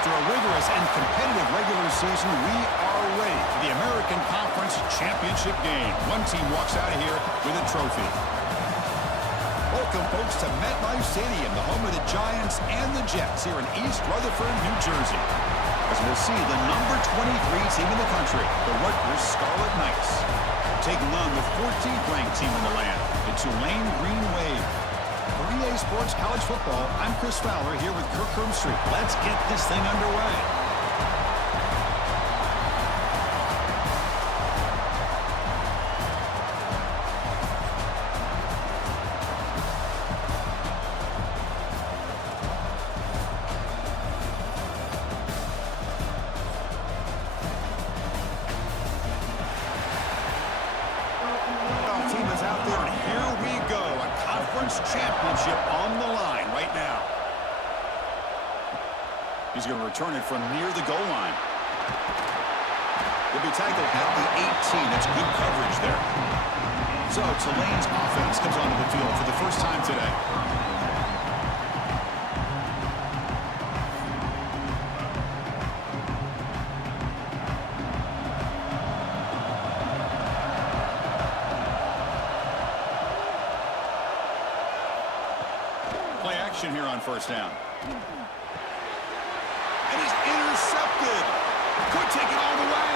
After a rigorous and competitive regular season, we are ready for the American Conference Championship game. One team walks out of here with a trophy. Welcome, folks, to MetLife Stadium, the home of the Giants and the Jets here in East Rutherford, New Jersey. As we'll see, the number 23 team in the country, the Rutgers Scarlet Knights, taking on the 14th ranked team in the land, the Tulane Green Wave. For EA Sports College Football, I'm Chris Fowler here with Kirk Street. Let's get this thing underway. Championship on the line right now. He's going to return it from near the goal line. He'll be tackled at the 18. That's good coverage there. So Tulane's offense comes onto the field for the first time today. Play action here on first down. And he's intercepted. Could take it all the way.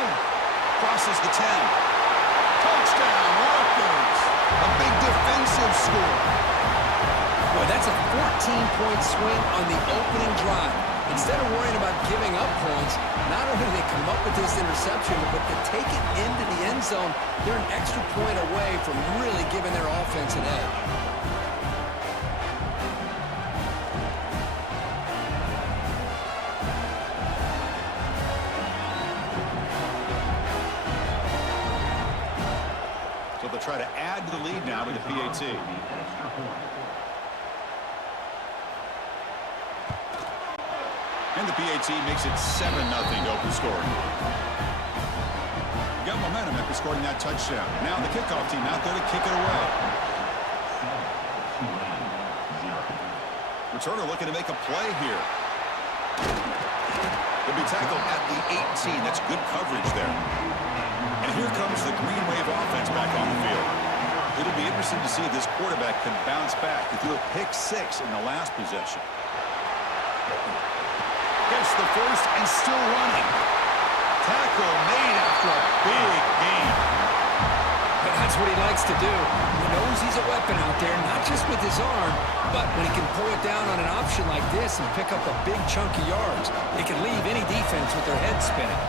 Crosses the 10. Touchdown, Rutgers. A big defensive score. Boy, that's a 14-point swing on the opening drive. Instead of worrying about giving up points, not only do they come up with this interception, but to take it into the end zone, they're an extra point away from really giving their offense an edge. They'll try to add to the lead now with the PAT. And the PAT makes it 7-0 open scoring. Got momentum after scoring that touchdown. Now the kickoff team out there to kick it away. Returner looking to make a play here. He'll be tackled at the 18. That's good coverage there. And here comes the Green Wave offense back on the field. It'll be interesting to see if this quarterback can bounce back. He threw a pick-6 in the last possession. Gets the first and still running. Tackle made after a big gain. But that's what he likes to do. He knows he's a weapon out there, not just with his arm, but when he can pull it down on an option like this and pick up a big chunk of yards, it can leave any defense with their head spinning.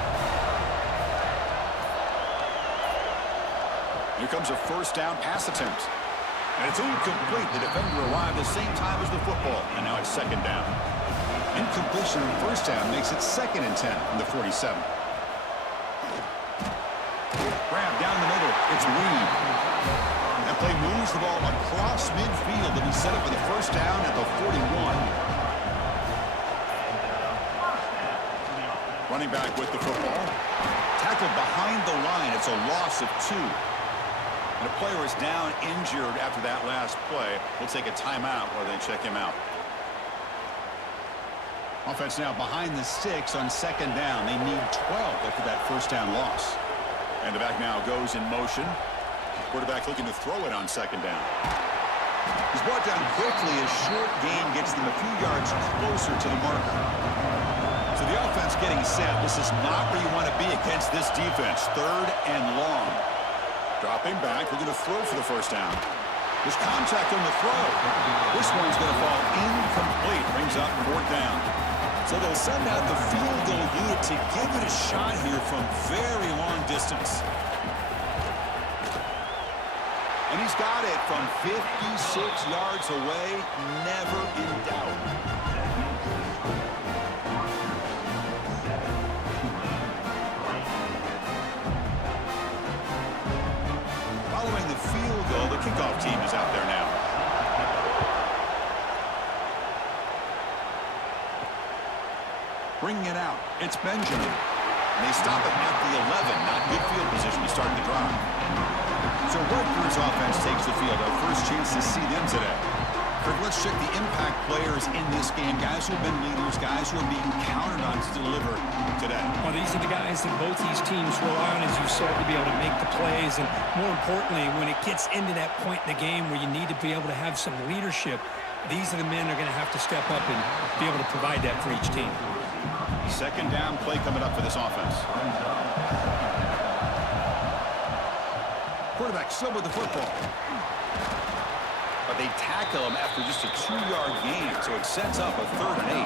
Here comes a first down pass attempt. And it's incomplete. The defender arrived the same time as the football. And now it's second down. Incompletion on first down makes it 2nd and 10 from the 47. Grab down the middle. It's Reed. That play moves the ball across midfield to be set up for the first down at the 41. Running back with the football. Tackled behind the line. It's a loss of 2. And a player is down injured after that last play. We'll take a timeout while they check him out. Offense now behind the 6 on second down. They need 12 after that first down loss. And the back now goes in motion. Quarterback looking to throw it on second down. He's brought down quickly as short gain gets them a few yards closer to the marker. So the offense getting set. This is not where you want to be against this defense. 3rd and long. Dropping back, looking to throw for the first down. There's contact on the throw. This one's going to fall incomplete. Brings up 4th down. So they'll send out the field goal unit to give it a shot here from very long distance. And he's got it from 56 yards away. Never in doubt. Following the field goal, the kickoff team is out there now. Bringing it out, it's Benjamin. And they stop it at the 11. Not good field position to start the drive. So Rutgers offense takes the field. Our first chance to see them today. Let's check the impact players in this game. Guys who have been leaders, guys who are being counted on to deliver today. Well, these are the guys that both these teams rely on, as you said, to be able to make the plays. And more importantly, when it gets into that point in the game where you need to be able to have some leadership, these are the men that are going to have to step up and be able to provide that for each team. Second down play coming up for this offense. Quarterback still with the football. But they tackle him after just a 2-yard gain, so it sets up a 3rd and 8.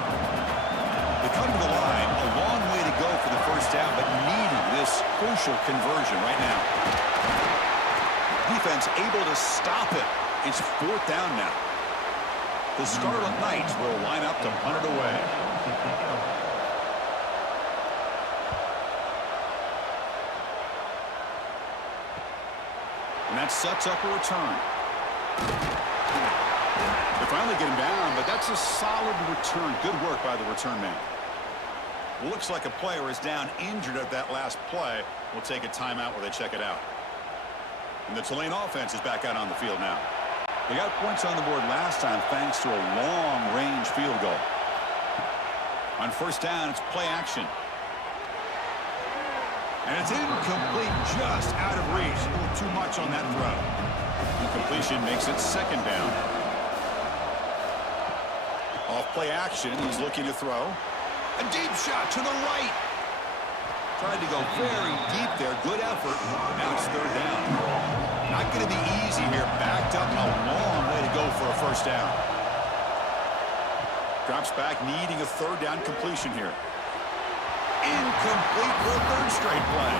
They come to the line, a long way to go for the first down, but needing this crucial conversion right now. Defense able to stop it. It's 4th down now. The Scarlet Knights will line up to punt it away. And that sets up a return. They finally get him down, but that's a solid return. Good work by the return man. Looks like a player is down injured at that last play. We'll take a timeout while they check it out. And the Tulane offense is back out on the field now. They got points on the board last time thanks to a long-range field goal. On first down, it's play action. And it's incomplete, just out of reach. A little too much on that throw. Incompletion makes it 2nd down. Off play action, he's looking to throw. A deep shot to the right. Tried to go very deep there. Good effort. Now it's 3rd down. Not going to be easy here. Backed up, a long way to go for a first down. Drops back, needing a 3rd down completion here. Incomplete for a 3rd straight play.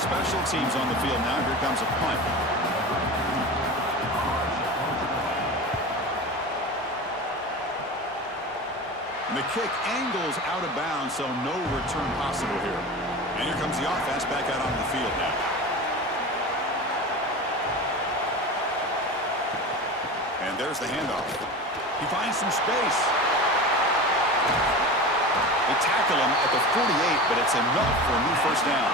Special teams on the field now. Here comes a punt. And the kick angles out of bounds, so no return possible here. And here comes the offense back out on the field now. And there's the handoff. He finds some space. They tackle him at the 48, but it's enough for a new first down.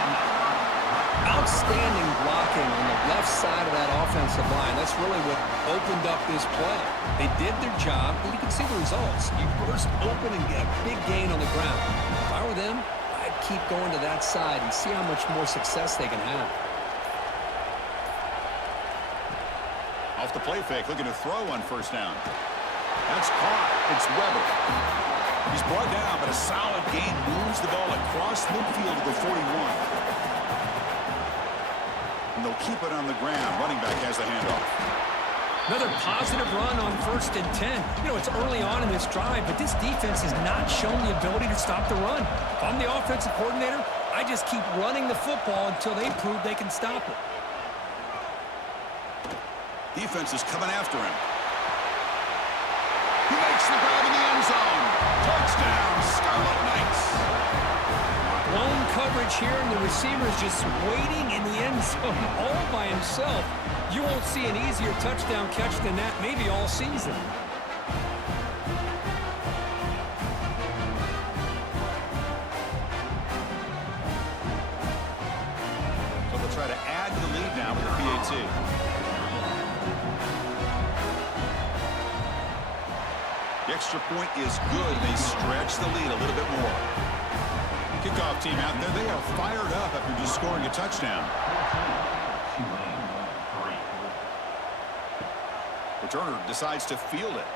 Outstanding blocking on the left side of that offensive line. That's really what opened up this play. They did their job, and you can see the results. You burst open and get a big gain on the ground. If I were them, I'd keep going to that side and see how much more success they can have. Off the play fake, looking to throw on first down. That's caught. It's Weber. He's brought down, but a solid gain moves the ball across midfield to the 41. And they'll keep it on the ground. Running back has the handoff. Another positive run on 1st and 10. You know, it's early on in this drive, but this defense has not shown the ability to stop the run. If I'm the offensive coordinator, I just keep running the football until they prove they can stop it. Defense is coming after him. He makes the grab in the end zone. Touchdown, Scarlet Knights. Blown coverage here, and the receiver is just waiting in the end zone all by himself. You won't see an easier touchdown catch than that maybe all season. So they'll try to add to the lead now with the PAT. The extra point is good. They stretch the lead a little bit more. Kickoff team out there. They are fired up after just scoring a touchdown. Returner decides to field it.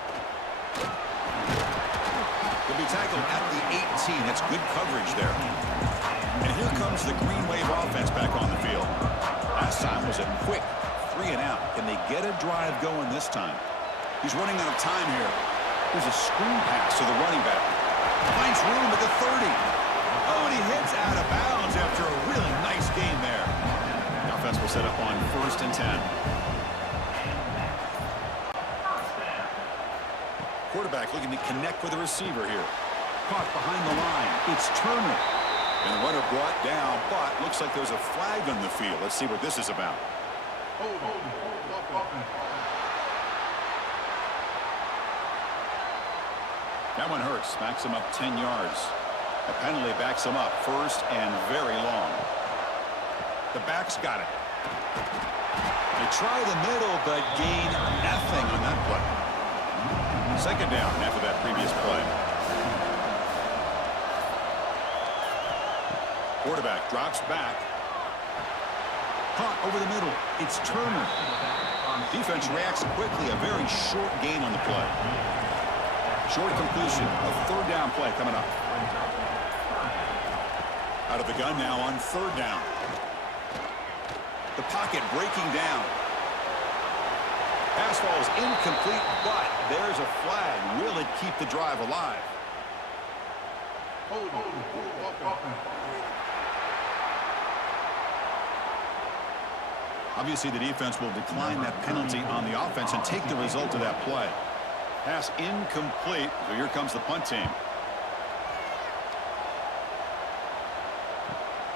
He'll be tackled at the 18. That's good coverage there. And here comes the Green Wave offense back on the field. Last time was a quick 3 and out. Can they get a drive going this time? He's running out of time here. Here's a screen pass to the running back. Finds room at the 30. Oh, and he hits out of bounds after a really nice game there. The offense will set up on 1st and 10. Quarterback looking to connect with the receiver here. Caught behind the line. It's Turner. And the runner brought down, but looks like there's a flag on the field. Let's see what this is about. That one hurts. Backs him up 10 yards. The penalty backs him up 1st and very long. The back's got it. They try the middle, but gain nothing on that play. Second down after that previous play. Quarterback drops back. Caught over the middle. It's Turner. Defense reacts quickly. A very short gain on the play. Short completion. A third down play coming up. Out of the gun now on third down. The pocket breaking down. Pass ball is incomplete, but there's a flag. Will it keep the drive alive? Obviously, the defense will decline that penalty on the offense and take the result of that play. Pass incomplete, so here comes the punt team.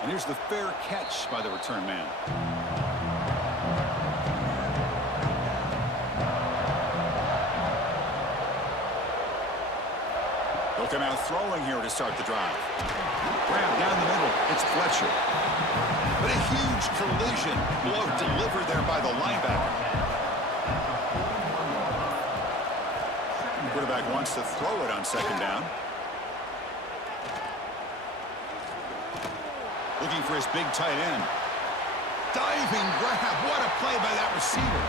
And here's the fair catch by the return man. They'll come out throwing here to start the drive. Grab down the middle. It's Fletcher. But a huge collision. Blow delivered there by the linebacker. The quarterback wants to throw it on second down. Looking for his big tight end. Diving grab. What a play by that receiver.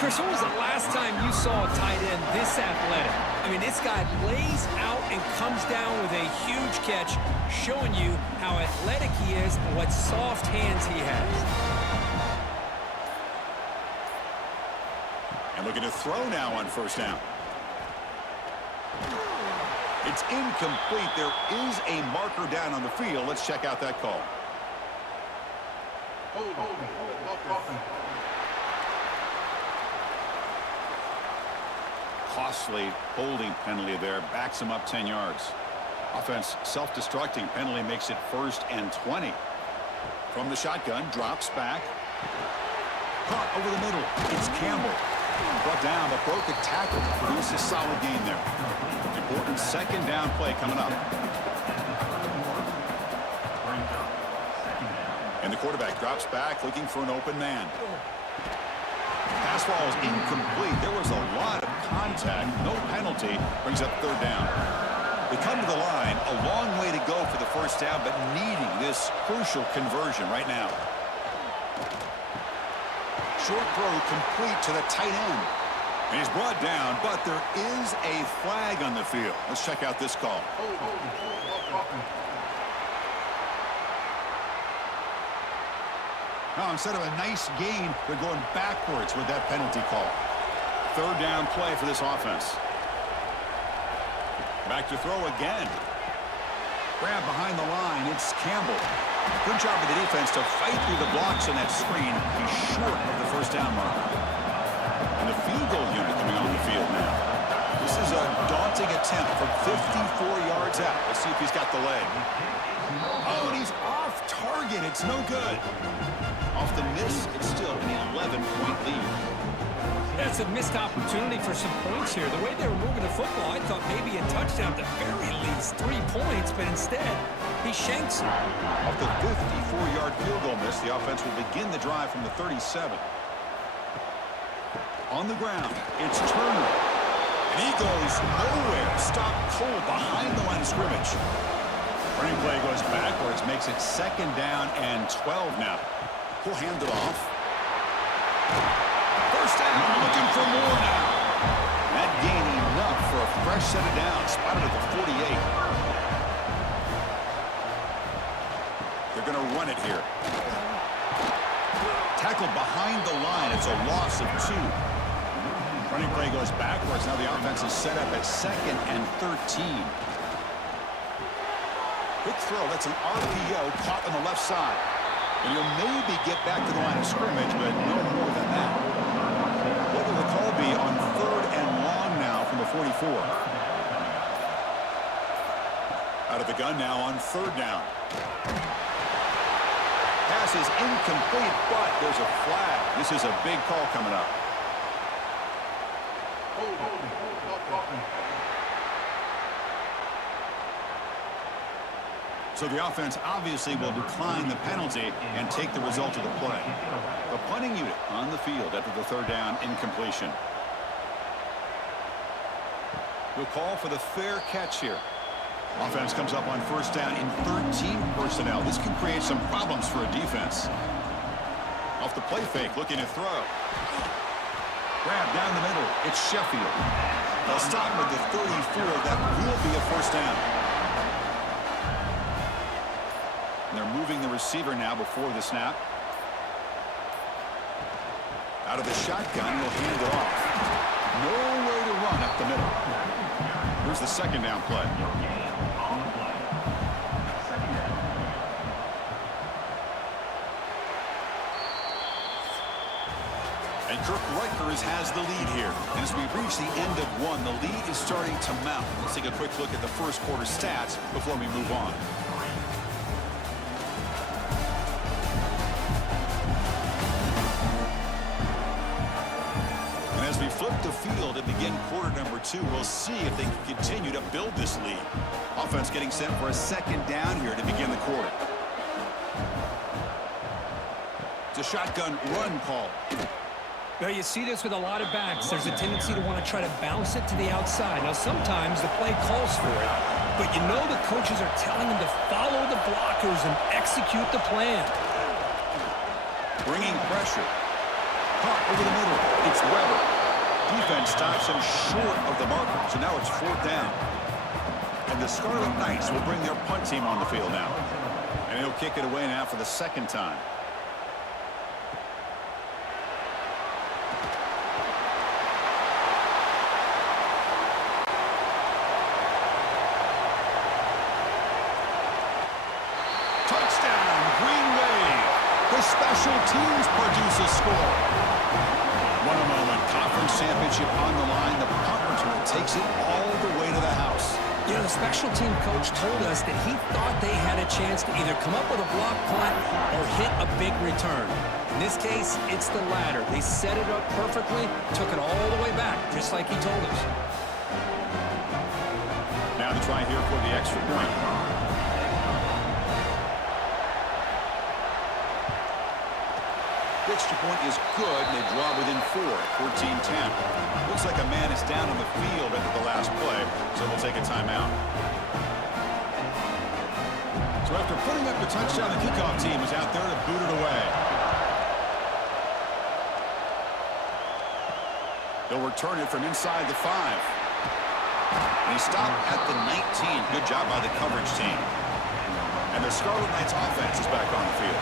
Chris, when was the last time you saw a tight end this athletic? I mean, this guy lays out and comes down with a huge catch, showing you how athletic he is and what soft hands he has. And looking to throw now on first down. It's incomplete. There is a marker down on the field. Let's check out that call. Costly holding penalty there. Backs him up 10 yards. Offense self-destructing. Penalty makes it 1st and 20. From the shotgun, drops back. Caught over the middle. It's Campbell. Brought down, but broke a tackle. Produces a solid gain there. Important second down play coming up. And the quarterback drops back, looking for an open man. Pass ball is incomplete. There was a lot of contact. No penalty. Brings up third down. They come to the line. A long way to go for the first down, but needing this crucial conversion right now. Short throw complete to the tight end. And he's brought down, but there is a flag on the field. Let's check out this call. Now, instead of a nice gain, they're going backwards with that penalty call. Third down play for this offense. Back to throw again. Grab behind the line. It's Campbell. Good job of the defense to fight through the blocks on that screen. He's short of the first down marker. And the field goal unit coming on the field now. This is a daunting attempt from 54 yards out. Let's see if he's got the leg. Oh, and he's off target. It's no good. Off the miss, it's still an 11-point lead. That's a missed opportunity for some points here. The way they were moving the football, I thought maybe a touchdown, at the very least 3 points, but instead, he shanks it. Off the 54-yard field goal miss, the offense will begin the drive from the 37. On the ground, it's Turner. And he goes nowhere. Stopped cold behind the line of scrimmage. Running play goes backwards, makes it second down and 12 now. He'll hand it off. First down, looking for more now. That gain enough for a fresh set of downs. Spotted at the 48. They're going to run it here. Tackled behind the line. It's a loss of 2. Running play goes backwards. Now the offense is set up at 2nd and 13. Quick throw. That's an RPO caught on the left side. And he'll maybe get back to the line of scrimmage, but no more than that. What will the call be on 3rd and long now from the 44? Out of the gun now on 3rd down. Pass is incomplete, but there's a flag. This is a big call coming up. So the offense obviously will decline the penalty and take the result of the play. The punting unit on the field after the 3rd down incompletion. He'll call for the fair catch here. Offense comes up on first down in 13 personnel. This can create some problems for a defense. Off the play fake, looking to throw. Grab down the middle. It's Sheffield. They'll stop with the 34. That will be a first down. And they're moving the receiver now before the snap. Out of the shotgun, he'll hand it off. No way to run up the middle. Here's the second down play. And Rutgers has the lead here. And as we reach the end of one, the lead is starting to mount. Let's take a quick look at the first quarter stats before we move on. And as we flip the field and begin quarter number 2, we'll see if they can continue to build this lead. Offense getting set for a second down here to begin the quarter. It's a shotgun run call. Well, you see this with a lot of backs. There's a tendency to want to try to bounce it to the outside. Now, sometimes the play calls for it, but you know the coaches are telling them to follow the blockers and execute the plan. Bringing pressure. Caught over the middle. It's Weber. Defense stops him short of the marker, so now it's fourth down. And the Scarlet Knights will bring their punt team on the field now. And he'll kick it away now for the second time. Special teams produce a score. What a moment. Conference championship on the line. The punt return takes it all the way to the house. You know, the special team coach told us that he thought they had a chance to either come up with a block punt or hit a big return. In this case, it's the latter. They set it up perfectly, took it all the way back, just like he told us. Now to try here for the extra point. The extra point is good, and they draw within 4 at 14-10. Looks like a man is down on the field after the last play, so we'll take a timeout. So after putting up the touchdown, the kickoff team is out there to boot it away. They'll return it from inside the 5. And he stopped at the 19. Good job by the coverage team. And the Scarlet Knights offense is back on the field.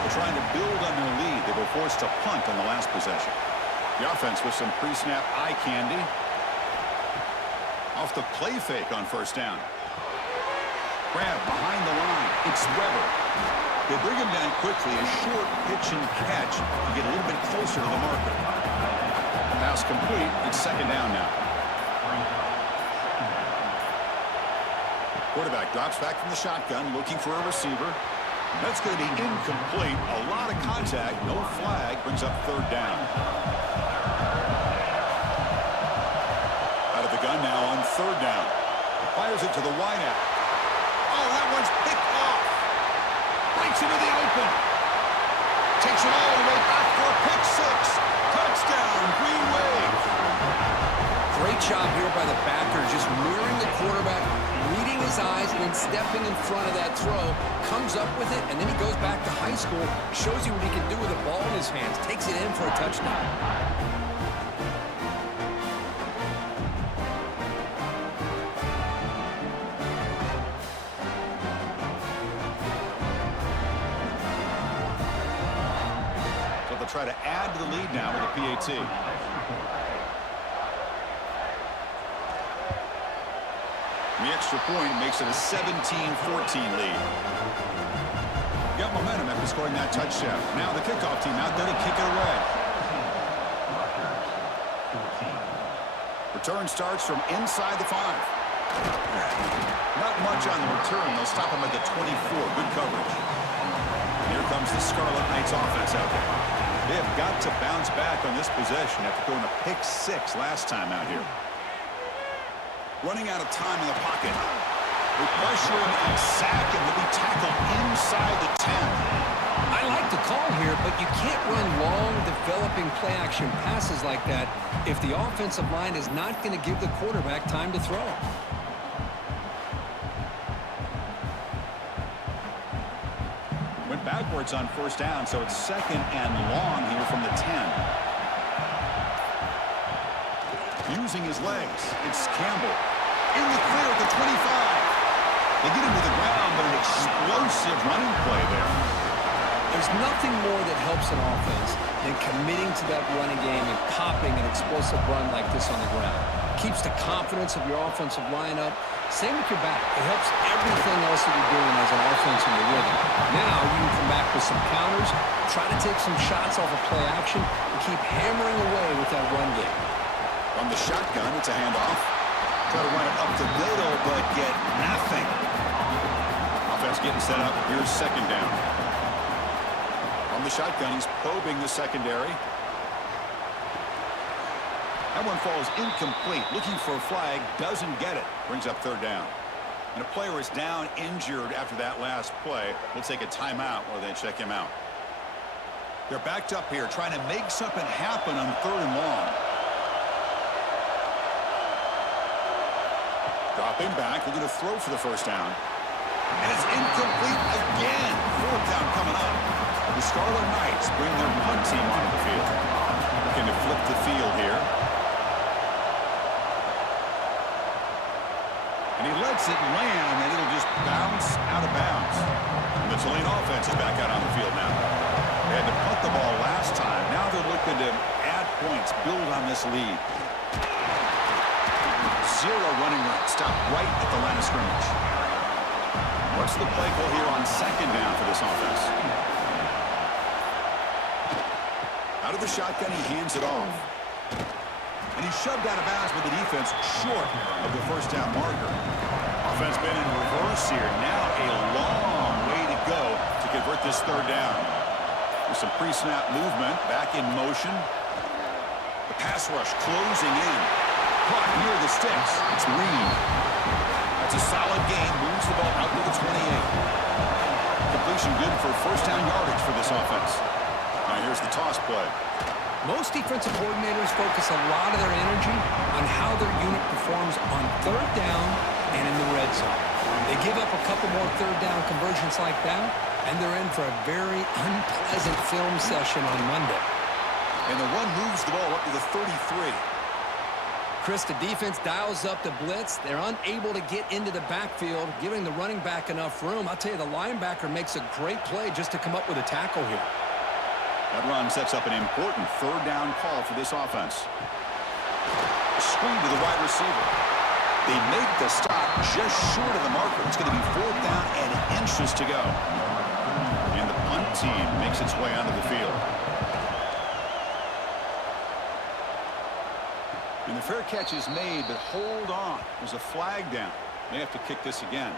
They're trying to build on their lead. They were forced to punt on the last possession. The offense with some pre-snap eye candy. Off the play fake on first down. Grab behind the line. It's Weber. They bring him down quickly. A short pitch and catch to get a little bit closer to the marker. Pass complete. It's second down now. Quarterback drops back from the shotgun, looking for a receiver. That's going to be incomplete. A lot of contact. No flag. Brings up third down. Out of the gun now on third down. Fires it to the wideout. Oh, that one's picked off. Breaks into the open. Takes it all the way back for a pick 6. Touchdown, Green Wave. Great job here by the backer, just mirroring the quarterback, reading his eyes, and then stepping in front of that throw. Comes up with it, and then he goes back to high school, shows you what he can do with a ball in his hands, takes it in for a touchdown. So they'll try to add to the lead now with a PAT. And the extra point makes it a 17-14 lead. Got momentum after scoring that touchdown. Now the kickoff team out there to kick it away. Return starts from inside the 5. Not much on the return. They'll stop him at the 24. Good coverage. And here comes the Scarlet Knights offense out there. They have got to bounce back on this possession after throwing a pick 6 last time out here. Running out of time in the pocket. They pressure him and sack him to be tackled inside the 10. I like the call here, but you can't run long, developing play-action passes like that if the offensive line is not going to give the quarterback time to throw. Went backwards on first down, so it's 2nd and long here from the 10. Using his legs, it's Campbell. In the clear at the 25. They get him to the ground, but an explosive running play there. There's nothing more that helps an offense than committing to that running game and popping an explosive run like this on the ground. Keeps the confidence of your offensive line up. Same with your back. It helps everything else that you're doing as an offense in the rhythm. Now you can come back with some counters, try to take some shots off of play action, and keep hammering away with that run game. From the shotgun, it's a handoff. Try to run it up the middle, but get nothing. Offense getting set up. Here's 2nd down. From the shotgun, he's probing the secondary. That one falls incomplete. Looking for a flag, doesn't get it. Brings up 3rd down. And a player is down injured after that last play. We'll take a timeout while they check him out. They're backed up here, trying to make something happen on 3rd and long. Dropping back, looking to throw for the first down. And it's incomplete again. 4th down coming up. The Scarlet Knights bring their punt team onto the field. Looking to flip the field here. And he lets it land, and it'll just bounce out of bounds. And the Tulane offense is back out on the field now. They had to punt the ball last time. Now they're looking to add points, build on this lead. 0 running route. Stop right at the line of scrimmage. What's the play call here on 2nd down for this offense? Out of the shotgun, he hands it off. And he's shoved out of bounds with the defense short of the first down marker. Offense been in reverse here. Now a long way to go to convert this 3rd down. With some pre-snap movement, back in motion. The pass rush closing in. Caught near the sticks. It's Reed. That's a solid gain. Moves the ball out to the 28. Completion good for first down yardage for this offense. Now here's the toss play. Most defensive coordinators focus a lot of their energy on how their unit performs on 3rd down and in the red zone. They give up a couple more 3rd down conversions like that, and they're in for a very unpleasant film session on Monday. And the run moves the ball up to the 33. Chris, the defense dials up the blitz. They're unable to get into the backfield, giving the running back enough room. I'll tell you, the linebacker makes a great play just to come up with a tackle here. That run sets up an important 3rd down call for this offense. A screen to the wide receiver. They make the stop just short of the marker. It's going to be 4th down and inches to go. And the punt team makes its way onto the field. And the fair catch is made, but hold on. There's a flag down. They have to kick this again.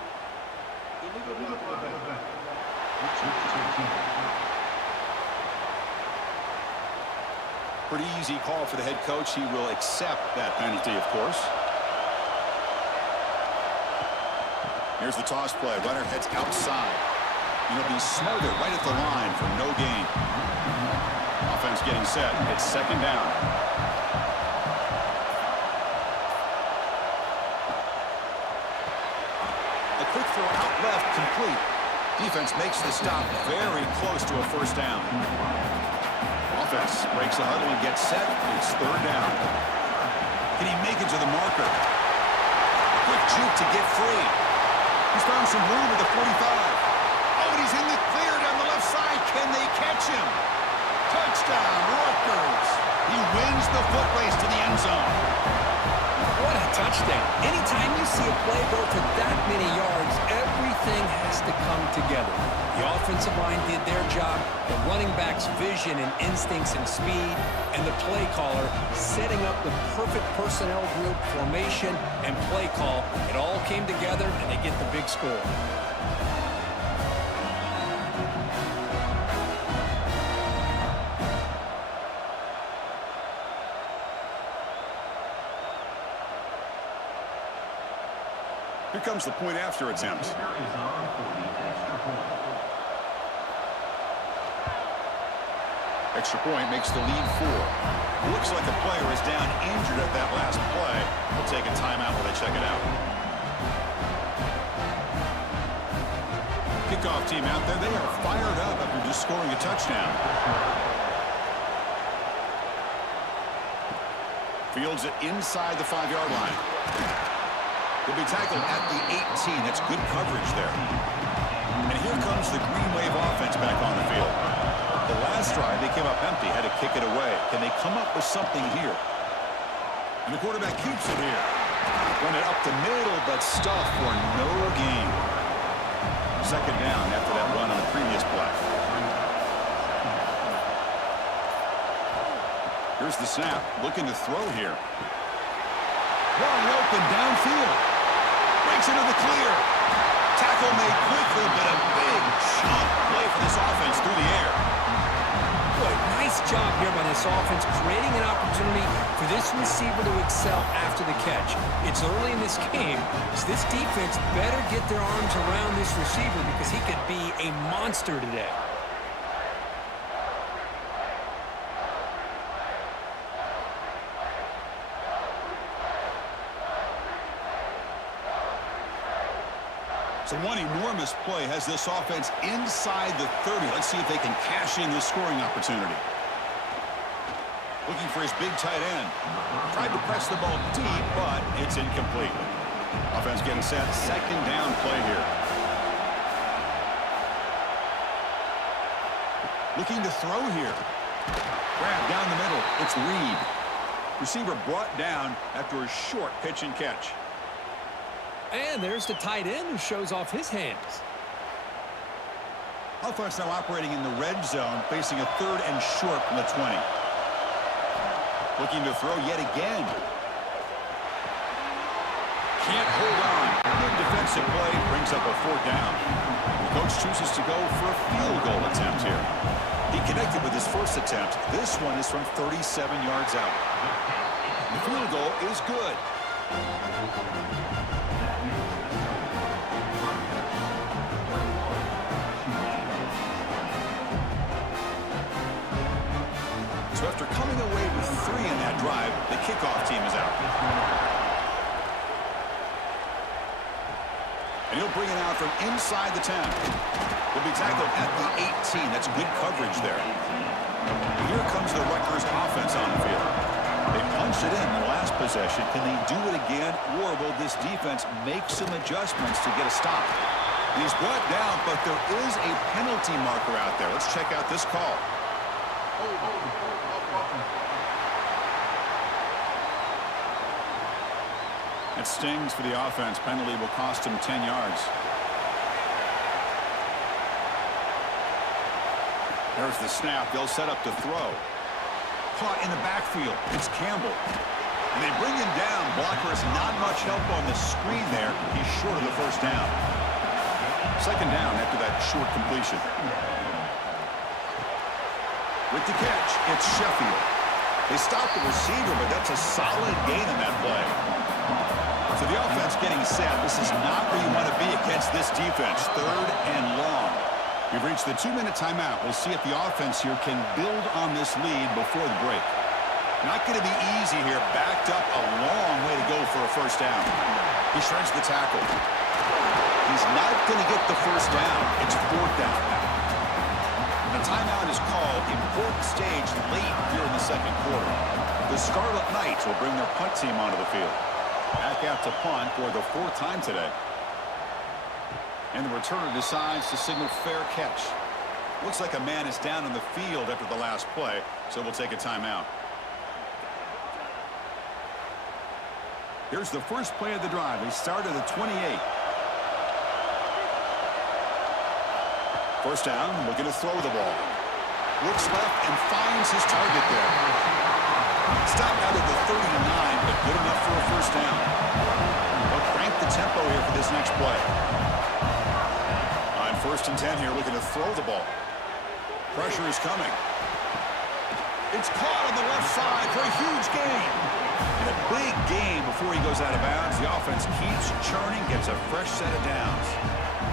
Pretty easy call for the head coach. He will accept that penalty, of course. Here's the toss play. Runner heads outside. And he'll be smothered right at the line for no gain. Offense getting set. It's 2nd down. A quick throw out left, complete. Defense makes the stop very close to a first down. Offense breaks the huddle and gets set. It's 3rd down. Can he make it to the marker? Quick juke to get free. He's found some room at the 45. Oh, and he's in the clear down the left side. Can they catch him? Touchdown, Rutgers. He wins the foot race to the end zone. What a touchdown. Anytime you see a play go for that many yards, everything has to come together. The offensive line did their job, the running back's vision and instincts and speed, and the play caller setting up the perfect personnel group, formation, and play call. It all came together, and they get the big score. Here comes the point after attempt. Extra point makes the lead 4. Looks like a player is down injured at that last play. We'll take a timeout while they check it out. Kickoff team out there. They are fired up after just scoring a touchdown. Fields it inside the 5-yard line. He'll be tackled at the 18. That's good coverage there. And here comes the Green Wave offense back on the field. The last drive, they came up empty, had to kick it away. Can they come up with something here? And the quarterback keeps it here. Run it up the middle, but stuffed for no gain. Second down after that run on the previous play. Here's the snap, looking to throw here. Wide open downfield. Breaks into the clear. Tackle made quickly, but a big chunk play for this offense through the air. Boy, nice job here by this offense, creating an opportunity for this receiver to excel after the catch. It's early in this game, so this defense better get their arms around this receiver because he could be a monster today. So one enormous play has this offense inside the 30. Let's see if they can cash in this scoring opportunity. Looking for his big tight end. Tried to press the ball deep, but it's incomplete. Offense getting set. Second down play here. Looking to throw here. Grab down the middle. It's Reed. Receiver brought down after a short pitch and catch. And there's the tight end who shows off his hands. Offense now operating in the red zone, facing a 3rd and short from the 20. Looking to throw yet again. Can't hold on. Good defensive play, brings up a 4th down. The coach chooses to go for a field goal attempt here. He connected with his first attempt. This one is from 37 yards out. The field goal is good. So after coming away with 3 in that drive, the kickoff team is out. And he'll bring it out from inside the 10. He'll be tackled at the 18. That's good coverage there. And here comes the Rutgers offense on the field. They punched it in the last possession. Can they do it again, or will this defense make some adjustments to get a stop? He's brought down, but there is a penalty marker out there. Let's check out this call. It stings for the offense. Penalty will cost him 10 yards. There's the snap. They'll set up to throw. Caught in the backfield. It's Campbell. And they bring him down. Blocker has not much help on the screen there. He's short of the first down. Second down after that short completion. With the catch, it's Sheffield. They stop the receiver, but that's a solid gain on that play. So the offense getting set. This is not where you want to be against this defense. 3rd and long. We've reached the 2-minute timeout. We'll see if the offense here can build on this lead before the break. Not going to be easy here. Backed up a long way to go for a first down. He shreds the tackle. He's not going to get the first down. It's 4th down now. The timeout is called. Important stage late here in the second quarter. The Scarlet Knights will bring their punt team onto the field. Back out to punt for the 4th time today. And the returner decides to signal fair catch. Looks like a man is down on the field after the last play, so we'll take a timeout. Here's the first play of the drive. They start at the 28. First down, looking to throw the ball. Looks left and finds his target there. Stopped out at the 39, but good enough for a first down. They'll crank the tempo here for this next play. On 1st and 10 here, looking to throw the ball. Pressure is coming. It's caught on the left side for a huge gain. And a big gain before he goes out of bounds. The offense keeps churning, gets a fresh set of downs.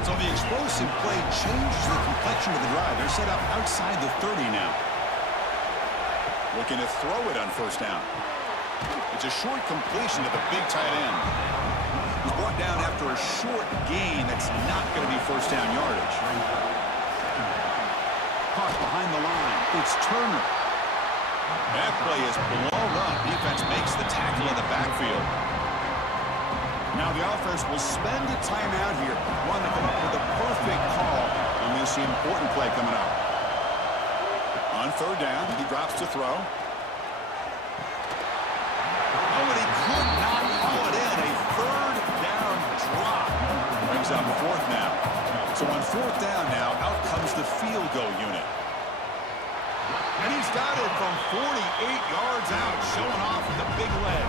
So the explosive play changes the complexion of the drive. They're set up outside the 30 now. Looking to throw it on first down. It's a short completion to the big tight end. He's brought down after a short gain that's not going to be first down yardage. Caught behind the line. It's Turner. That play is blown up. Defense makes the tackle in the backfield. Now the offense will spend a timeout here. One to come up with a perfect call on this important play coming up. On third down, he drops to throw. Oh, and he could not haul it in. A third down drop. Brings up fourth now. So on fourth down now, out comes the field goal unit. And he's got it from 48 yards out, showing off with the big leg.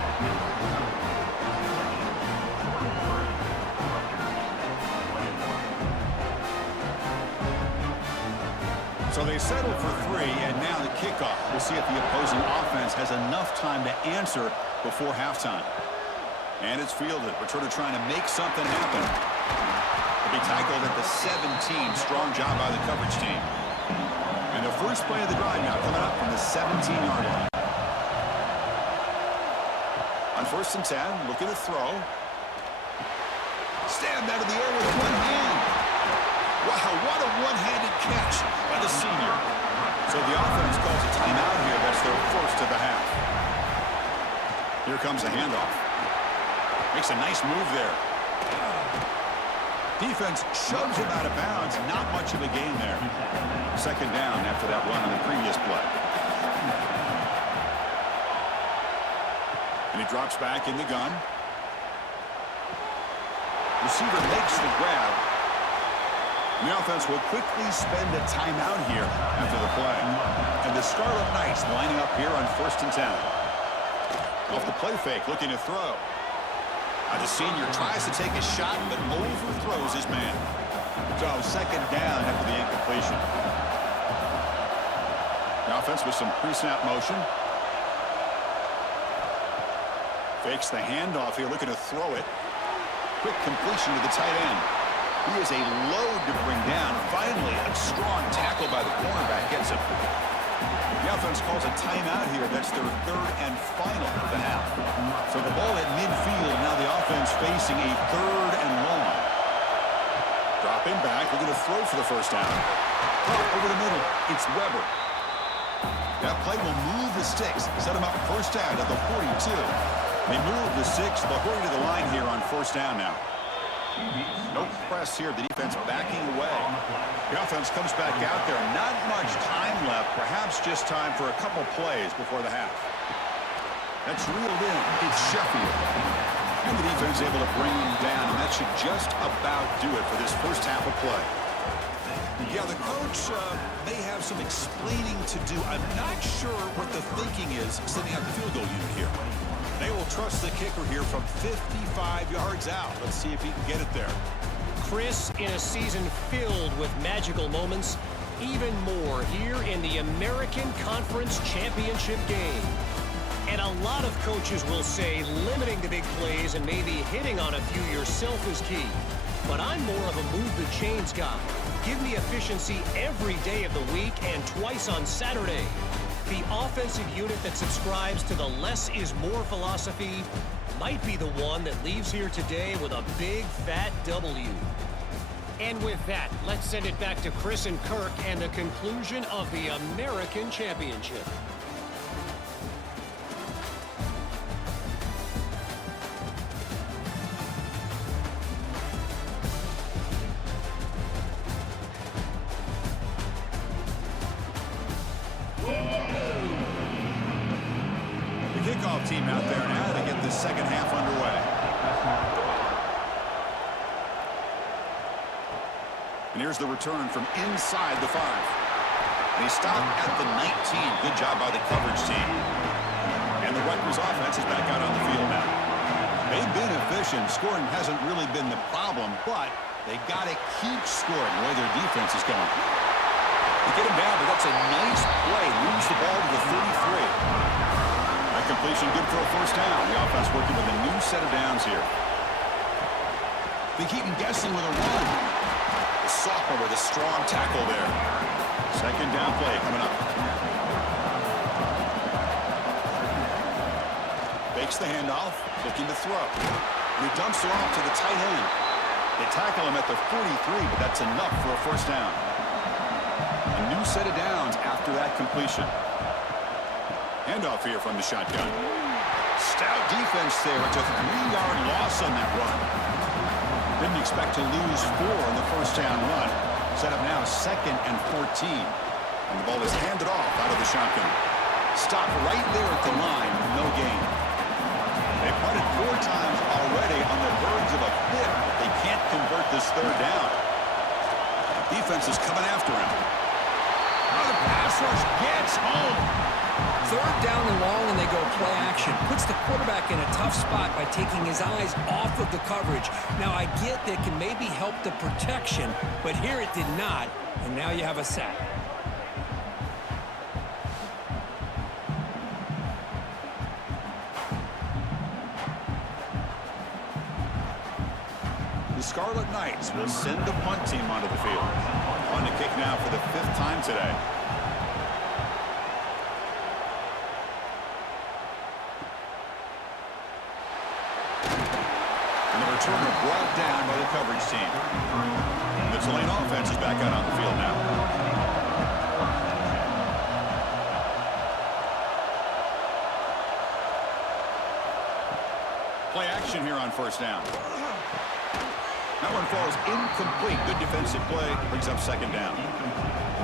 So they settle for 3, and now the kickoff. We'll see if the opposing offense has enough time to answer before halftime. And it's fielded. Returner trying to make something happen. He'll be tackled at the 17. Strong job by the coverage team. And the first play of the drive now coming up from the 17-yard line. On first and 10, looking to throw. Stand out of the air with one hand. Wow, what a one-handed catch by the senior. So the offense calls a timeout here. That's their first of the half. Here comes the handoff. Makes a nice move there. Defense shoves him out of bounds. Not much of a gain there. Second down after that run on the previous play. And he drops back in the gun. Receiver makes the grab. And the offense will quickly spend a timeout here after the play. And the Scarlet Knights lining up here on first and 10. Off the play fake, looking to throw. The senior tries to take a shot, but overthrows his man. So second down after the incompletion. The offense with some pre-snap motion. Fakes the handoff here, looking to throw it. Quick completion to the tight end. He is a load to bring down. Finally, a strong tackle by the cornerback gets him. The offense calls a timeout here. That's their third and final of the half. So the ball at midfield. Now the offense facing a third and long. Dropping back. Looking to throw for the first down. Over the middle. It's Weber. That play will move the sticks. Set him up first down at the 42. They move the six. They'll hurry to the line here on first down now. No press here. The defense backing away. The offense comes back out there. Not much time left. Perhaps just time for a couple plays before the half. That's reeled in. It's Sheffield. And the defense able to bring him down. And that should just about do it for this first half of play. Yeah, the coach may have some explaining to do. I'm not sure what the thinking is sending out the field goal unit here. They will trust the kicker here from 55 yards out. Let's see if he can get it there. Chris, in a season filled with magical moments, even more here in the American Conference Championship game. And a lot of coaches will say limiting the big plays and maybe hitting on a few yourself is key. But I'm more of a move the chains guy. Give me efficiency every day of the week and twice on Saturday. The offensive unit that subscribes to the less is more philosophy might be the one that leaves here today with a big fat W. And with that, let's send it back to Chris and Kirk and the conclusion of the American Championship. Kickoff team out there now to get the second half underway. And here's the return from inside the 5. They stop at the 19. Good job by the coverage team. And the Rutgers offense is back out on the field now. They've been efficient. Scoring hasn't really been the problem, but they got to keep scoring the way their defense is going. They get him down, but that's a nice play. Moves the ball to the 33. Completion good for a first down. The offense working with a new set of downs here. They keep him guessing with a run. The sophomore with a strong tackle there. Second down play coming up. Fakes the handoff, looking to throw. And he dumps it off to the tight end. They tackle him at the 43, but that's enough for a first down. A new set of downs after that completion. Handoff here from the shotgun. Stout defense there. It's a 3-yard loss on that run. Didn't expect to lose 4 on the first down run. Set up now 2nd and 14. And the ball is handed off out of the shotgun. Stopped right there at the line, no gain. They punted 4 times already on the verge of a 5th, but they can't convert this 3rd down. Defense is coming after him. Oh, the pass rush gets home. 3rd down and long, and they go play action. Puts the quarterback in a tough spot by taking his eyes off of the coverage. Now, I get that can maybe help the protection, but here it did not, and now you have a sack. The Scarlet Knights will send the punt team onto the field. On to kick now for the 5th time today. Returner brought down by the coverage team. The Tulane offense is back out on the field now. Play action here on first down. That one falls incomplete. Good defensive play. Brings up 2nd down.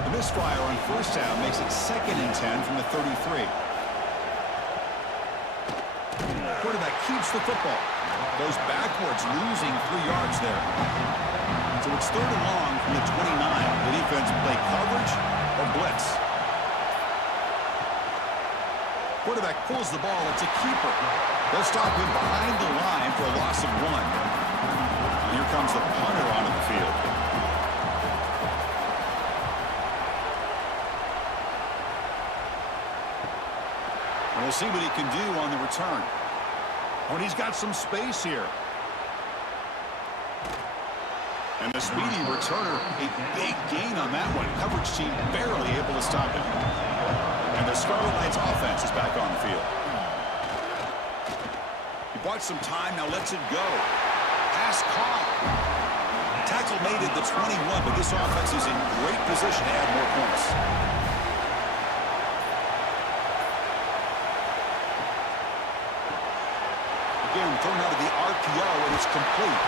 The misfire on first down makes it 2nd and 10 from the 33. Quarterback keeps the football. Goes backwards, losing 3 yards there. So it's 3rd and long from the 29. The defense play coverage or blitz. Quarterback pulls the ball. It's a keeper. They'll stop him behind the line for a loss of 1. And here comes the punter onto the field. And we'll see what he can do on the return. Oh, and he's got some space here. And the speedy returner, a big gain on that one. Coverage team barely able to stop him. And the Scarlet Knights offense is back on the field. He bought some time, now lets it go. Pass caught. Tackle made at the 21, but this offense is in great position to add more points. Thrown out of the RPO, and it's complete.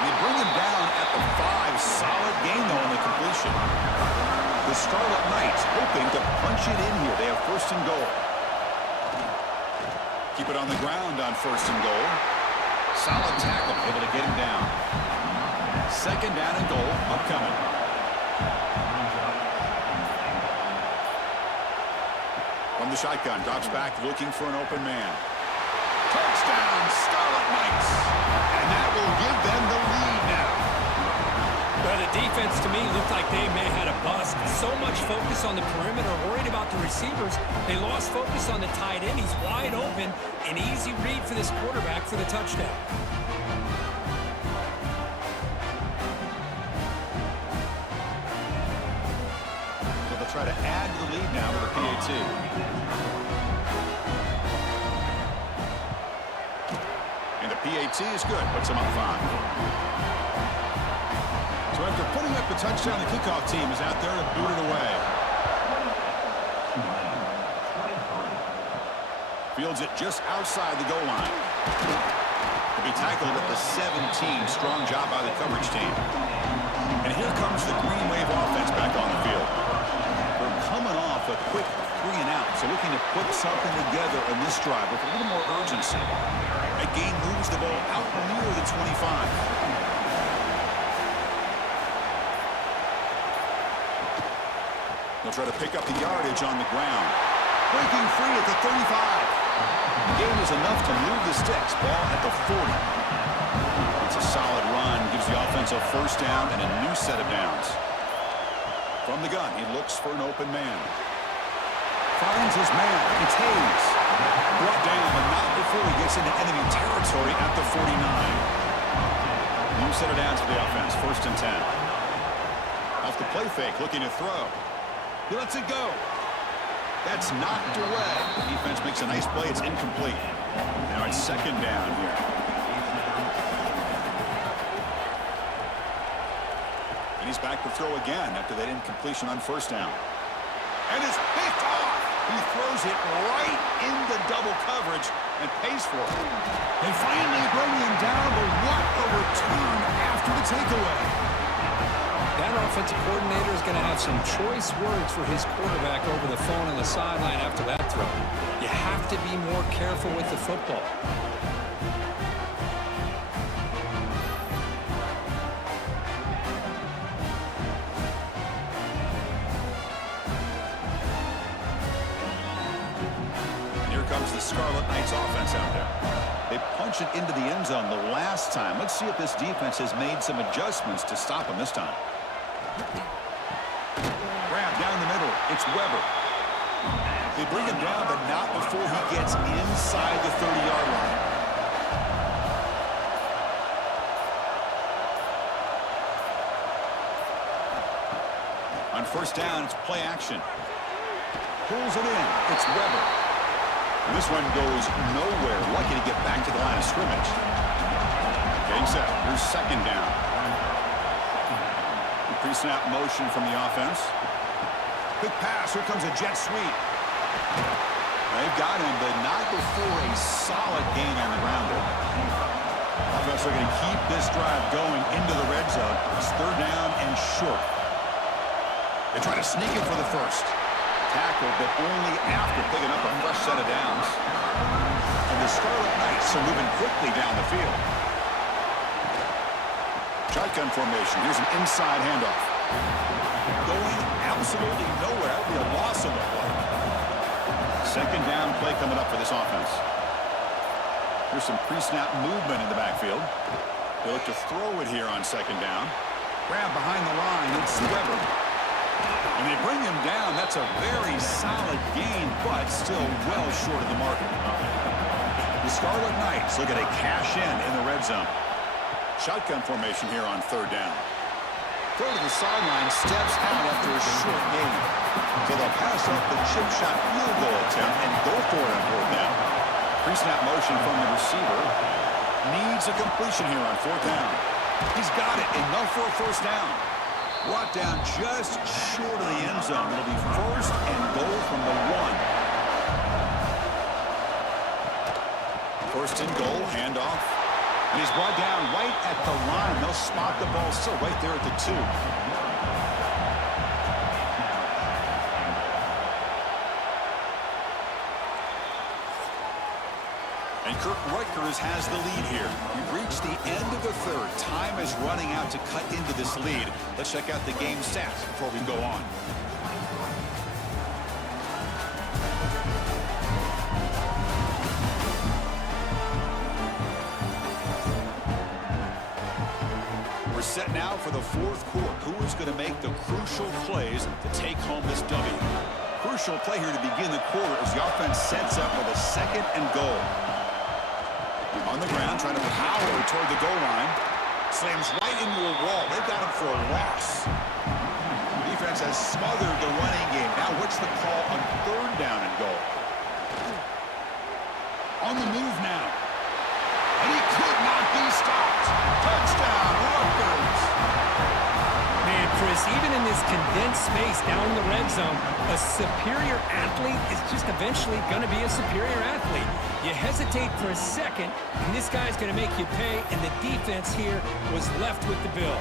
They bring him down at the 5. Solid gain, though, on the completion. The Scarlet Knights hoping to punch it in here. They have 1st and goal. Keep it on the ground on 1st and goal. Solid tackle, able to get him down. 2nd down and goal, upcoming. From the shotgun, drops back, looking for an open man. Touchdown, Scarlet Knights. And that will give them the lead now. Well, the defense, to me, looked like they may have had a bust. So much focus on the perimeter, worried about the receivers. They lost focus on the tight end. He's wide open. An easy read for this quarterback for the touchdown. So they'll try to add to the lead now with a PAT. And the PAT is good. Puts them up 5. So after putting up the touchdown, the kickoff team is out there to boot it away. Fields it just outside the goal line. To be tackled at the 17. Strong job by the coverage team. And here comes the Green Wave offense back on the field. They're coming off a quick 3 and out. So looking to put something together in this drive with a little more urgency. That gain moves the ball out near the 25. They'll try to pick up the yardage on the ground. Breaking free at the 35. The gain is enough to move the sticks. Ball at the 40. It's a solid run. Gives the offense a 1st down and a new set of downs. From the gun, he looks for an open man. Finds his man. It's Hayes. Brought down, but not before he gets into enemy territory at the 49. New set of downs for the offense. 1st and 10. Off the play fake, looking to throw. He lets it go. That's knocked away. The defense makes a nice play. It's incomplete. Now it's second down here. And he's back to throw again after that incompletion on first down. And it's picked off. He throws it right into double coverage and pays for it. They finally bring him down, but what a return after the takeaway. That offensive coordinator is going to have some choice words for his quarterback over the phone on the sideline after that throw. You have to be more careful with the football. Comes the Scarlet Knights offense out there. They punch it into the end zone the last time. Let's see if this defense has made some adjustments to stop him this time. Grab down the middle. It's Weber. They bring him down, but not before he gets inside the 30-yard line. On first down, it's play action. Pulls it in. It's Weber. And this one goes nowhere. Lucky to get back to the line of scrimmage. Getting set. Here's second down. Pre-snap motion from the offense. Quick pass. Here comes a jet sweep. They've got him, but not before a solid gain on the ground. Offense are going to keep this drive going into the red zone. It's third down and short. They try to sneak it for the first. Tackle, but only after picking up a fresh set of downs. And the Scarlet Knights are moving quickly down the field. Shotgun formation. Here's an inside handoff. Going absolutely nowhere. That would be a loss of the play. Second down play coming up for this offense. Here's some pre-snap movement in the backfield. They look to throw it here on second down. Grab behind the line. It's Weber. And they bring him down. That's a very solid gain, but still well short of the mark. The Scarlet Knights look at a cash in the red zone. Shotgun formation here on third down. Throw to the sideline, steps out after a short gain. So they'll pass up the chip shot field goal attempt and go for it on fourth down. Pre-snap motion from the receiver. Needs a completion here on fourth down. He's got it. Enough for a first down. Brought down just short of the end zone. It'll be first and goal from the 1. First and goal, handoff. And he's brought down right at the line. They'll spot the ball still right there at the 2. And Rutgers has the lead here. We've reached the end of the third. Time is running out to cut into this lead. Let's check out the game stats before we go on. We're set now for the fourth quarter. Who is going to make the crucial plays to take home this W? Crucial play here to begin the quarter as the offense sets up with a second and goal. On the ground, trying to power toward the goal line. Slams right into a wall. They've got him for a loss. Defense has smothered the running game. Now what's the call on third down and goal? On the move now. And he could not be stopped. Touchdown, Rutgers. Man, Chris, even in this condensed space down in the red zone, a superior athlete is just eventually going to be a superior athlete. You hesitate for a second, and this guy's going to make you pay, and the defense here was left with the bill.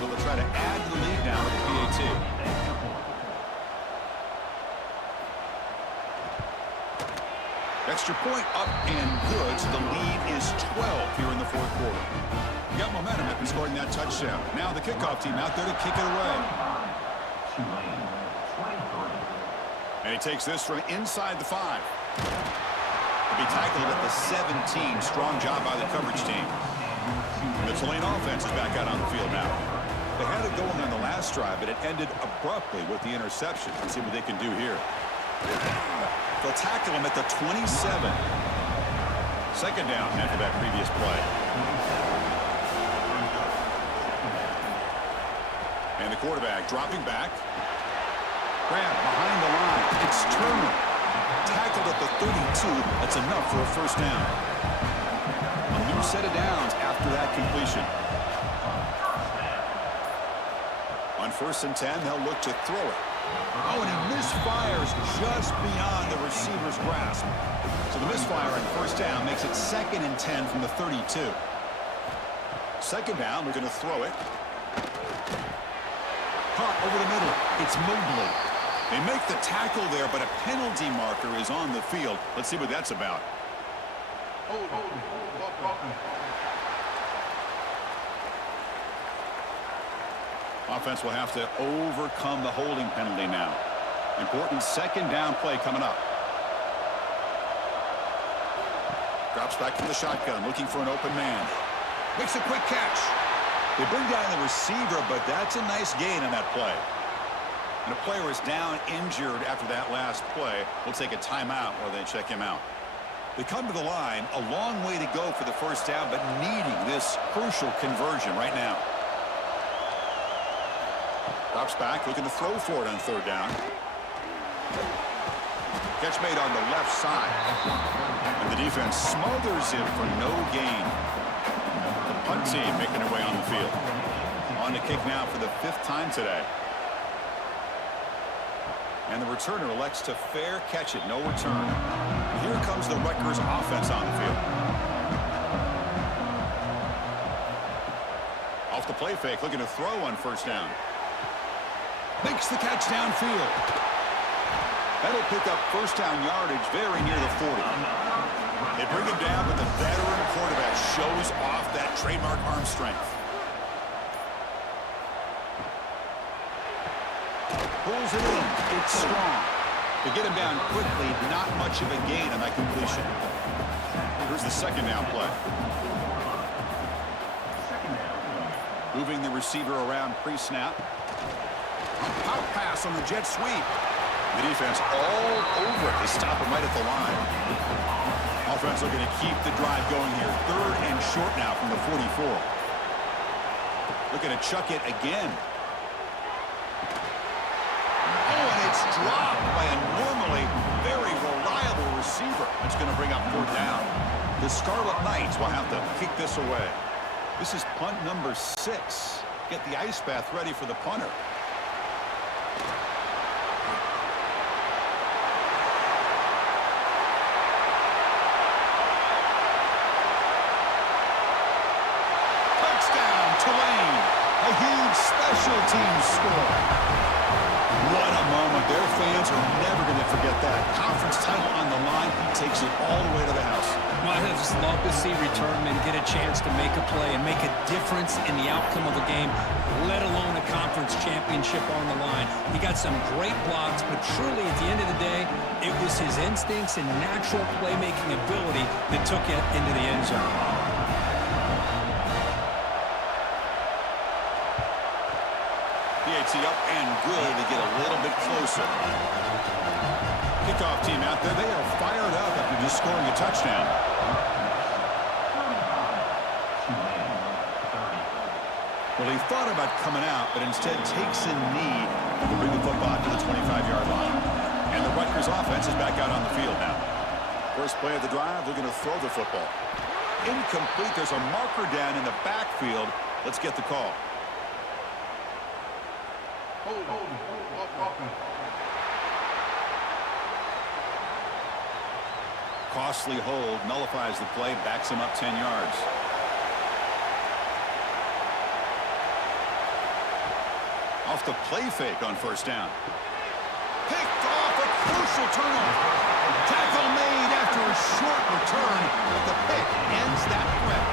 So they'll try to add to the lead now with the PAT. Extra point up and good, so the lead is 12 here in the fourth quarter. You got momentum after scoring that touchdown. Now the kickoff team out there to kick it away. And he takes this from inside the 5. He'll be tackled at the 17. Strong job by the coverage team. The Tulane offense is back out on the field now. They had it going on the last drive, but it ended abruptly with the interception. Let's see what they can do here. They'll tackle him at the 27. Second down after that previous play. And the quarterback dropping back. Grab behind the line. It's Turner. Tackled at the 32. That's enough for a first down. A new set of downs after that completion. On 1st and 10, they'll look to throw it. Oh, and he misfires just beyond the receiver's grasp. So the misfire on 1st down makes it 2nd and 10 from the 32. 2nd down, we're going to throw it. Caught over the middle. It's Mobley. They make the tackle there, but a penalty marker is on the field. Let's see what that's about. Offense will have to overcome the holding penalty now. Important 2nd down play coming up. Drops back from the shotgun, looking for an open man. Makes a quick catch. They bring down the receiver, but that's a nice gain on that play. And a player is down injured after that last play. We'll take a timeout while they check him out. They come to the line, a long way to go for the 1st down, but needing this crucial conversion right now. Drops back, looking to throw for it on 3rd down. Catch made on the left side. And the defense smothers it for no gain. The punt team making their way on the field. On to kick now for the 5th time today. And the returner elects to fair catch it, no return. And here comes the Rutgers offense on the field. Off the play fake, looking to throw on 1st down. Makes the catch downfield. That'll pick up 1st down yardage very near the 40. They bring him down, but the veteran quarterback shows off that trademark arm strength. Pulls it in. It's strong. To get him down quickly, not much of a gain on that completion. Here's the 2nd down play. Moving the receiver around pre-snap. A pop pass on the jet sweep. The defense all over it. They stop him right at the line. Offense looking to keep the drive going here. 3rd and short now from the 44. Looking to chuck it again. Oh, and it's dropped by a normally very reliable receiver. That's going to bring up 4th down. The Scarlet Knights will have to kick this away. This is punt number 6. Get the ice bath ready for the punter. Touchdown, Tulane. A huge special teams score. What a moment. Their fans are never going to forget that. Conference title on the line takes it all the way to the house. Well, I just love to see return men get a chance to make a play and make a difference in the outcome of a game, let alone a conference championship on the line. He got some great blocks, but truly at the end of the day, it was his instincts and natural playmaking ability that took it into the end zone. Up and good to get a little bit closer. Kickoff team out there. They are fired up after just scoring a touchdown. Well, he thought about coming out, but instead takes a knee to bring the football to the 25-yard line. And the Rutgers offense is back out on the field now. First play of the drive, they're going to throw the football. Incomplete. There's a marker down in the backfield. Let's get the call. Costly hold, nullifies the play, backs him up 10 yards. Off the play fake on 1st down. Picked off, a crucial turnover. Tackle made after a short return, but the pick ends that threat.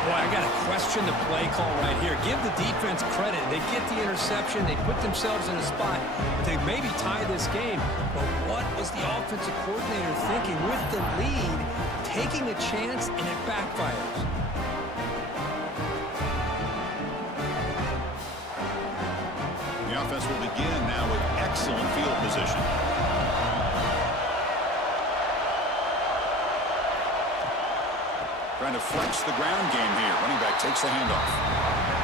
Boy, I got to question the play call right here. Give the defense credit. They get the interception. They put themselves in a spot to maybe tie this game. But what was the offensive coordinator thinking with the lead, taking a chance, and it backfires? The offense will begin now with excellent field position. Trying to flex the ground game here. Running back takes the handoff.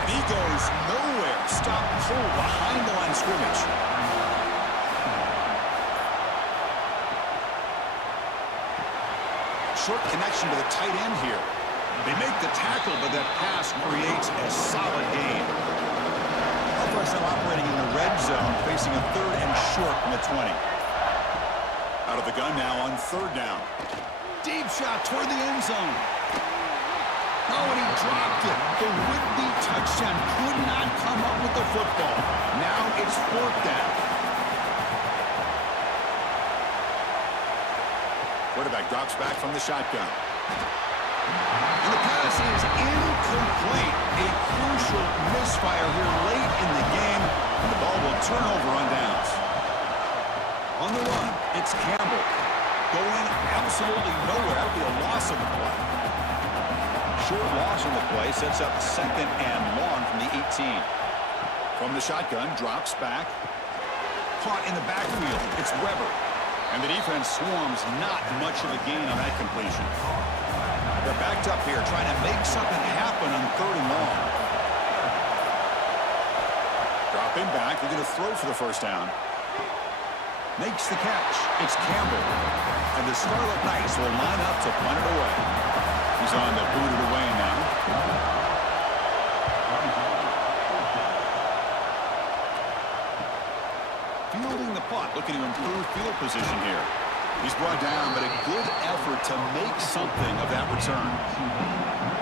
He goes nowhere. Stop cold behind the line of scrimmage. Short connection to the tight end here. They make the tackle, but that pass creates a solid gain. Offense now operating in the red zone, facing a 3rd and short from the 20. Out of the gun now on 3rd down. Deep shot toward the end zone. Oh, and he dropped it. The would-be touchdown could not come up with the football. Now it's 4th down. Quarterback drops back from the shotgun. And the pass is incomplete. A crucial misfire here late in the game. And the ball will turn over on downs. On the run, it's Campbell. Going absolutely nowhere. That'll be a loss of the play. Short loss on the play sets up 2nd and long from the 18. From the shotgun, drops back. Caught in the backfield. It's Weber. And the defense swarms, not much of a gain on that completion. They're backed up here, trying to make something happen on 3rd and long. Dropping back, they're going to throw for the 1st down. Makes the catch. It's Campbell. And the Scarlet Knights will line up to punt it away. He's on the booted away now. Fielding the punt, looking to improve field position here. He's brought down, but a good effort to make something of that return.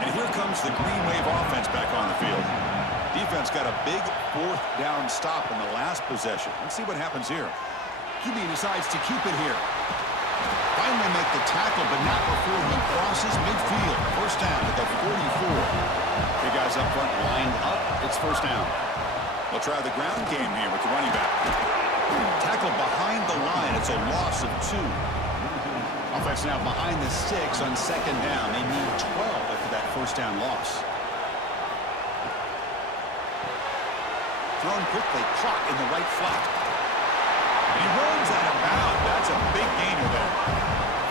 And here comes the Green Wave offense back on the field. Defense got a big 4th down stop in the last possession. Let's see what happens here. QB decides to keep it here. Finally make the tackle, but not before he crosses midfield. 1st down at the 44. Big guys up front lined up. It's 1st down. They'll try the ground game here with the running back. Tackle behind the line. It's a loss of 2. Offense now behind the 6 on 2nd down. They need 12 after that 1st down loss. Thrown quickly, caught in the right flat. And he runs out of bounds. That's a big gainer there.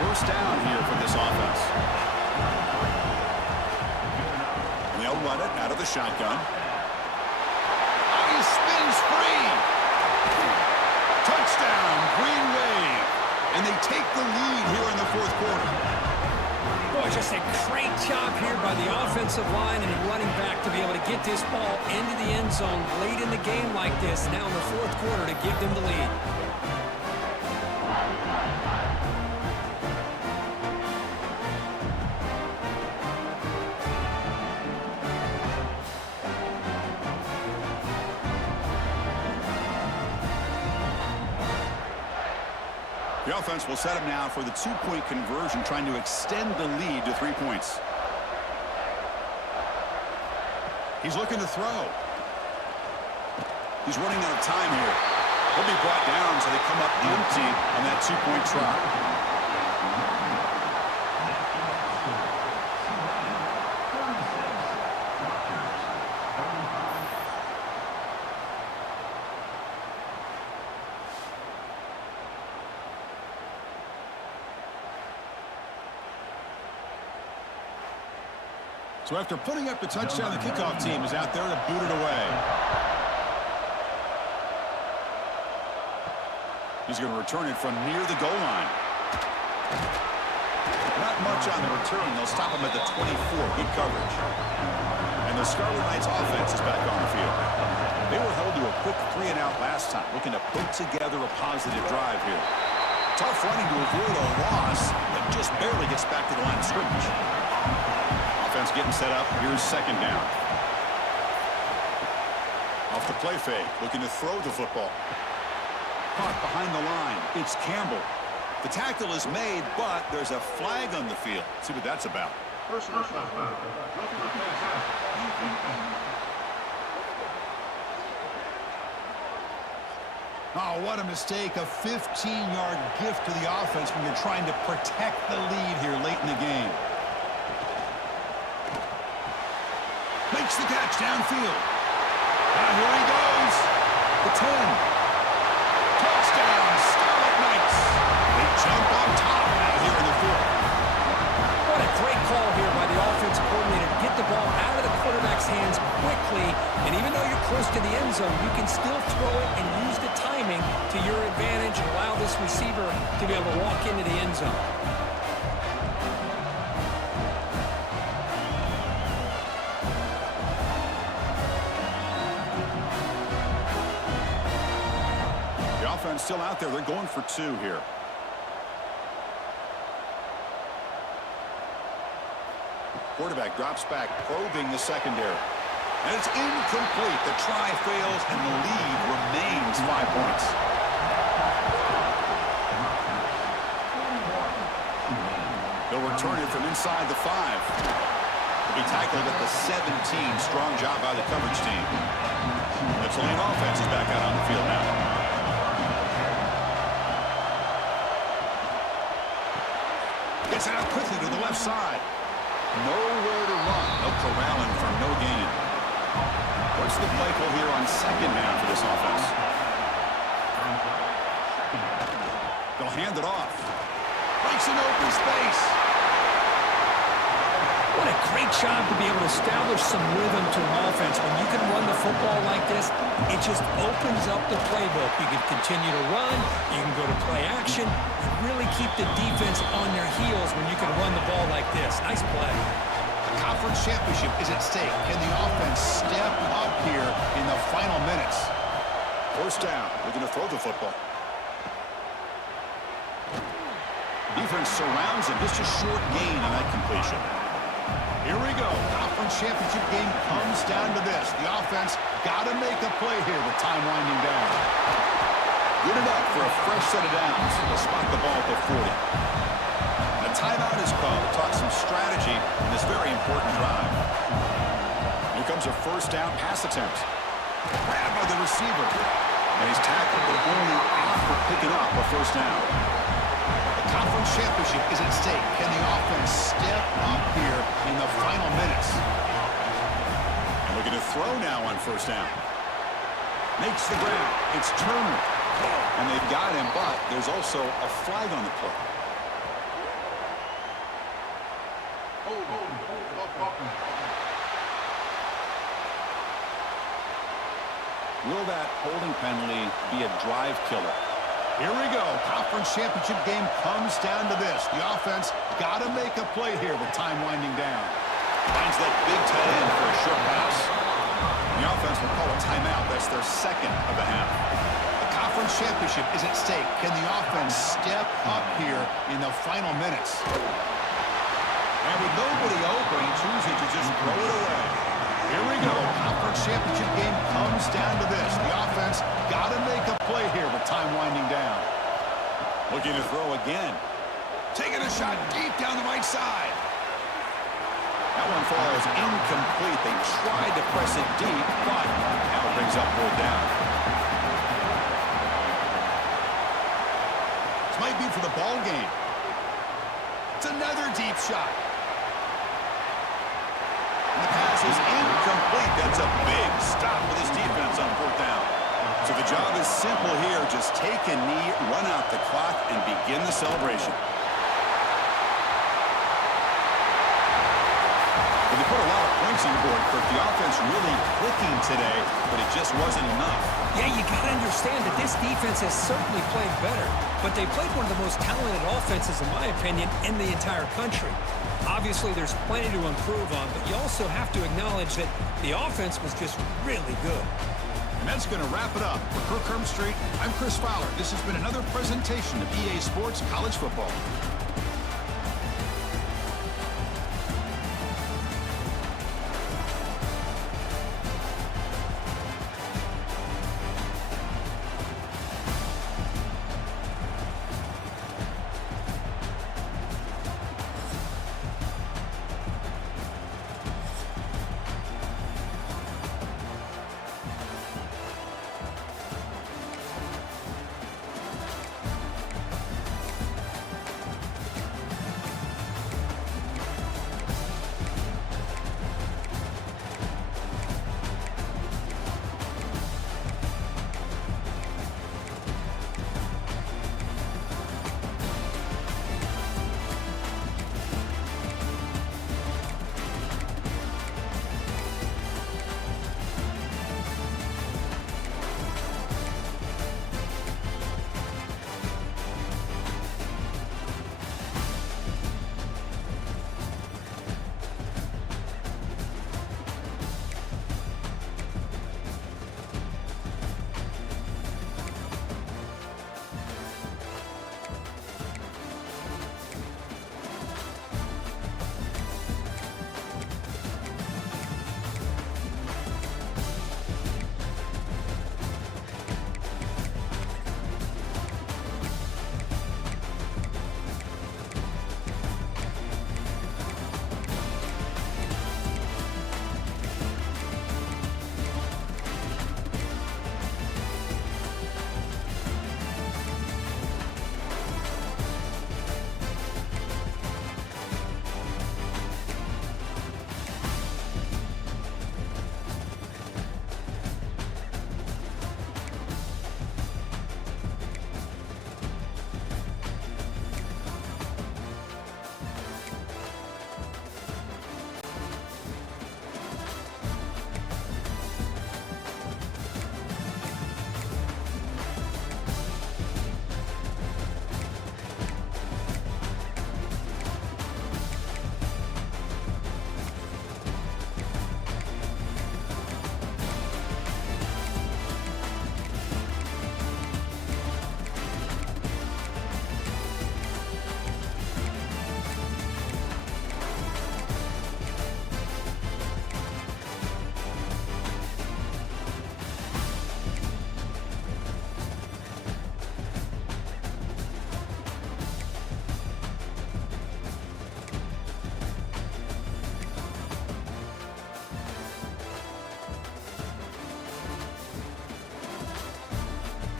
1st down here for this offense. And they'll run it out of the shotgun. Oh, he spins free. Touchdown, Green Wave. And they take the lead here in the 4th quarter. Boy, just a great job here by the offensive line and the running back to be able to get this ball into the end zone late in the game like this, now in the 4th quarter, to give them the lead. The offense will set him now for the 2-point conversion, trying to extend the lead to 3 points. He's looking to throw. He's running out of time here. He'll be brought down, so they come up empty on that 2-point try. So after putting up the touchdown, the kickoff team is out there to boot it away. He's going to return it from near the goal line. Not much on the return. They'll stop him at the 24. Good coverage. And the Scarlet Knights offense is back on the field. They were held to a quick 3-and-out last time, looking to put together a positive drive here. Tough running to avoid a loss, but just barely gets back to the line of scrimmage. Offense getting set up. Here's 2nd down. Off the play fake, looking to throw the football. Caught behind the line. It's Campbell. The tackle is made, but there's a flag on the field. Let's see what that's about. Oh, what a mistake. A 15-yard gift to the offense when you're trying to protect the lead here late in the game. Makes the catch downfield. And here he goes. The 10. Touchdown, Scarlet Knights. They jump on top out here in the 4th. What a great call here by the offensive coordinator to get the ball out of the quarterback's hands quickly quickly, and even though you're close to the end zone, you can still throw it and use the timing to your advantage and allow this receiver to be able to walk into the end zone. The offense still out there. They're going for 2 here. Quarterback drops back, probing the secondary. And it's incomplete. The try fails, and the lead remains 5 points. They'll return it from inside the 5. He'll be tackled at the 17. Strong job by the coverage team. The Tulane offense is back out on the field now. Gets it out quickly to the left side. Nowhere to run. They'll corral him for no gain. What's the play call here on second down for this offense? They'll hand it off. Breaks an open space. What a great job to be able to establish some rhythm to an offense. When you can run the football like this, it just opens up the playbook. You can continue to run. You can go to play action. You really keep the defense on their heels when you can run the ball like this. Nice play. The conference championship is at stake. Can the offense step up here in the final minutes? First down. They're going to throw the football. Defense surrounds him. Just a short gain on that completion. Here we go. Conference championship game comes down to this. The offense got to make a play here with time winding down. Good enough for a fresh set of downs. They'll spot the ball at the 40. And a timeout is called to talk some strategy in this very important drive. Here comes a first down pass attempt. Grabbed by the receiver. And he's tackled, but only out for picking up a first down. Conference championship is at stake. Can the offense step up here in the final minutes? And looking to throw now on first down. Makes the grab. It's Turner. And they've got him, but there's also a flag on the play. Will that holding penalty be a drive killer? Here we go. Conference championship game comes down to this. The offense got to make a play here with time winding down. Finds that big tight end for a short pass. The offense will call a timeout. That's their second of the half. The conference championship is at stake. Can the offense step up here in the final minutes? And with nobody open, he chooses to just throw it away. Here we go. Conference championship game comes down to this. The offense got to make a play here with time winding down. Looking to throw again. Taking a shot deep down the right side. That one falls incomplete. They tried to press it deep, but now it brings up fourth down. This might be for the ball game. It's another deep shot. And the pass is incomplete. That's a big stop with his defense on fourth down. So the job is simple here. Just take a knee, run out the clock, and begin the celebration. Well, they put a lot of points on the board, Kirk. The offense really clicking today, but it just wasn't enough. Yeah, you got to understand that this defense has certainly played better, but they played one of the most talented offenses, in my opinion, in the entire country. Obviously, there's plenty to improve on, but you also have to acknowledge that the offense was just really good. And that's going to wrap it up. For Kirk Street, I'm Chris Fowler. This has been another presentation of EA Sports College Football.